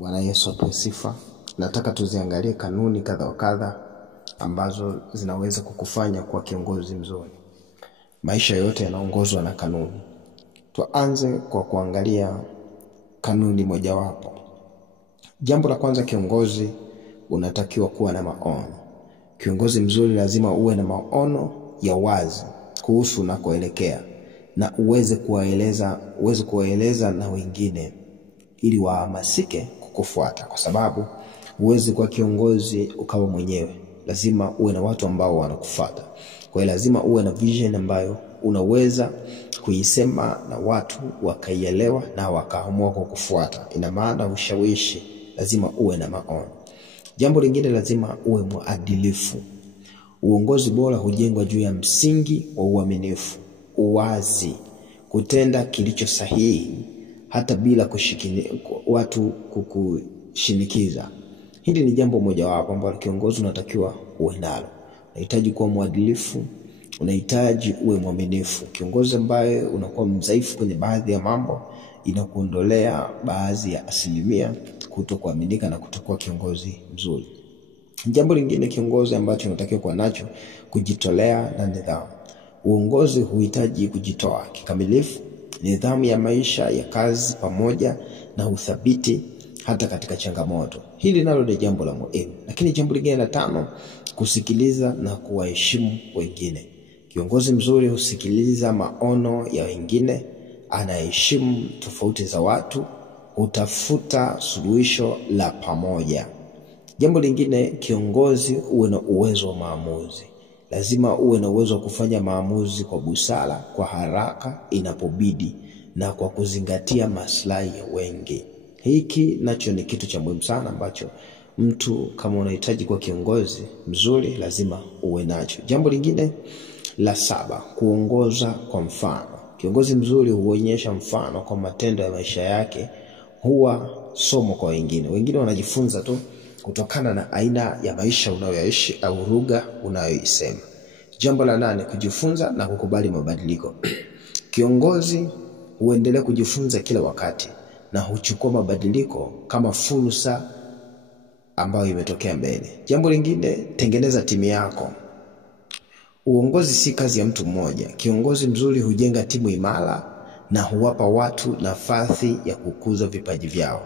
Bwana Yesu apewe sifa. Nataka tuziangalie kanuni kadha wa kadha ambazo zinaweza kukufanya kuwa kiongozi mzuri. Maisha yote yanaongozwa na kanuni. Tuanze kwa kuangalia kanuni mojawapo. Jambo la kwanza, kiongozi unatakiwa kuwa na maono. Kiongozi mzuri lazima uwe na maono ya wazi kuhusu unakoelekea na uweze kuwaeleza na wengine ili wahamasike kukufuata, kwa sababu uweze kuwa kiongozi ukawa mwenyewe. Lazima uwe na watu ambao wanakufuata. Kwa hiyo lazima uwe na vision ambayo unaweza kuisema na watu wakaielewa na wakaamua kukufuata. Ina maana ushawishi, lazima uwe na maono. Jambo lingine, lazima uwe mwadilifu. Uongozi bora hujengwa juu ya msingi wa uaminifu, uwazi, kutenda kilicho sahihi hata bila watu kukushinikiza. Hili ni jambo mojawapo ambalo kiongozi unatakiwa uwe nalo. Unahitaji kuwa mwadilifu, unahitaji uwe mwaminifu. Kiongozi ambaye unakuwa mdhaifu kwenye baadhi ya mambo inakuondolea baadhi ya asilimia kutokuaminika na kutokuwa kiongozi mzuri. Jambo lingine kiongozi ambacho unatakiwa kuwa nacho, kujitolea na nidhamu. Uongozi huhitaji kujitoa kikamilifu, nidhamu ya maisha ya kazi pamoja na uthabiti hata katika changamoto. Hili nalo ni jambo la muhimu. Lakini jambo lingine la tano, kusikiliza na kuwaheshimu wengine. Kiongozi mzuri husikiliza maono ya wengine, anaheshimu tofauti za watu, hutafuta suluhisho la pamoja. Jambo lingine, kiongozi uwe na uwezo wa maamuzi. Lazima uwe na uwezo wa kufanya maamuzi kwa busara, kwa haraka inapobidi na kwa kuzingatia maslahi ya wengi. Hiki nacho ni kitu cha muhimu sana ambacho mtu kama unahitaji kuwa kiongozi mzuri lazima uwe nacho. Jambo lingine la 7, kuongoza kwa mfano. Kiongozi mzuri huonyesha mfano kwa matendo ya maisha yake, huwa somo kwa wengine. Wengine wanajifunza tu kutokana na aina ya maisha unayoishi au lugha unayoisema. Jambo la 8, kujifunza na kukubali mabadiliko. Kiongozi huendelea kujifunza kila wakati na huchukua mabadiliko kama fursa ambayo imetokea mbele. Jambo lingine, tengeneza timu yako. Uongozi si kazi ya mtu mmoja. Kiongozi mzuri hujenga timu imara na huwapa watu nafasi ya kukuza vipaji vyao.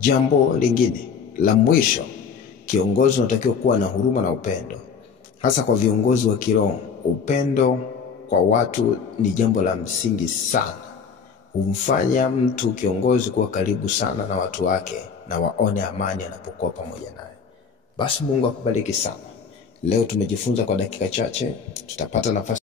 Jambo lingine la mwisho, kiongozi unatakiwa kuwa na huruma na upendo, hasa kwa viongozi wa kiroho. Upendo kwa watu ni jambo la msingi sana. Humfanya mtu kiongozi kuwa karibu sana na watu wake na waone amani anapokuwa pamoja naye. Basi Mungu akubariki sana. Leo tumejifunza kwa dakika chache, tutapata nafasi